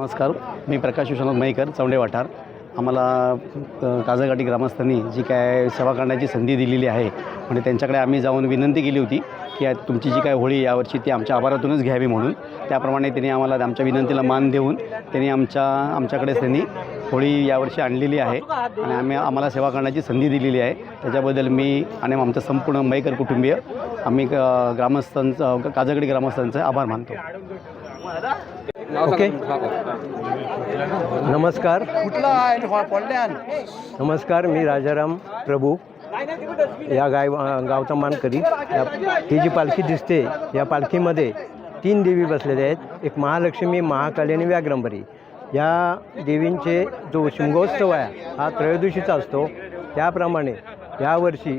नमस्कार, मी प्रकाश विश्वनाथ मयेकर, चौंडे वाठार. आम्हाला काजळघाटी ग्रामस्थांनी जी काय सेवा करण्याची संधी दिलेली आहे, म्हणजे त्यांच्याकडे आम्ही जाऊन विनंती केली होती की तुमची जी काय होळी यावर्षी ती आमच्या आभारातूनच घ्यावी म्हणून. त्याप्रमाणे त्यांनी आम्हाला आमच्या विनंतीला मान देऊन त्यांनी आमच्याकडेच त्यांनी होळी यावर्षी आणलेली आहे आणि आम्हाला सेवा करण्याची संधी दिलेली आहे. त्याच्याबद्दल मी आणि आमचं संपूर्ण मयेकर कुटुंबीय आम्ही ग्रामस्थांचं काजळघाटी ग्रामस्थांचं आभार मानतो. ओके, नमस्कार. नमस्कार, मी राजाराम प्रभू या गावचा मानकरी. ही जी पालखी दिसते या पालखीमध्ये 3 देवी बसलेल्या आहेत. एक महालक्ष्मी, महाकाली आणि व्याघ्रंबरी. या देवींचे जो शिमगोत्सव आहे हा त्रयोदशीचा असतो. त्याप्रमाणे यावर्षी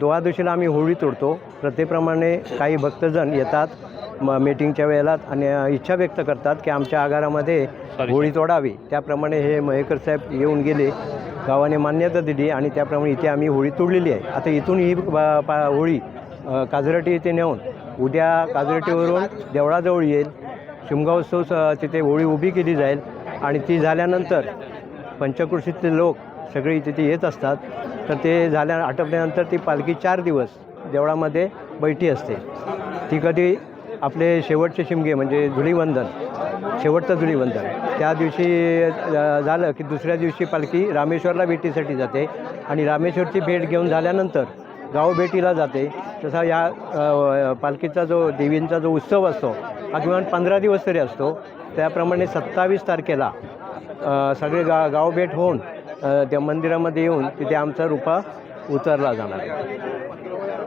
द्वादशीला आम्ही होळी तोडतो. प्रथेप्रमाणे काही भक्तजण येतात मीटिंगच्या वेळेला आणि इच्छा व्यक्त करतात की आमच्या आगारामध्ये होळी तोडावी. त्याप्रमाणे हे मयेकर साहेब येऊन गेले, गावाने मान्यता दिली आणि त्याप्रमाणे इथे आम्ही होळी तोडलेली आहे. आता इथून ही होळी काजळघाटी येथे नेऊन उद्या काजळघाटीवरून देवळाजवळ येईल. शिमगोत्सव तिथे होळी उभी केली जाईल आणि ती झाल्यानंतर पंचक्रोशीतले लोक सगळे तिथे येत असतात. तर ते आटपल्यानंतर ती पालखी 4 दिवस देवळामध्ये बैठी असते. ती कधी आपले शेवटचे शिमगे म्हणजे धुलीवंदन, शेवटचं धुलीवंदन त्या दिवशी झालं की दुसऱ्या दिवशी पालखी रामेश्वरला भेटीसाठी जाते आणि रामेश्वरची भेट घेऊन झाल्यानंतर गावभेटीला जाते. तसा या पालखीचा जो देवींचा जो उत्सव असतो हा किमान 15 दिवस तरी असतो. त्याप्रमाणे 27 तारखेला सगळे गावभेट होऊन त्या मंदिरामध्ये येऊन तिथे आमचा रूपा उतरला जाणार.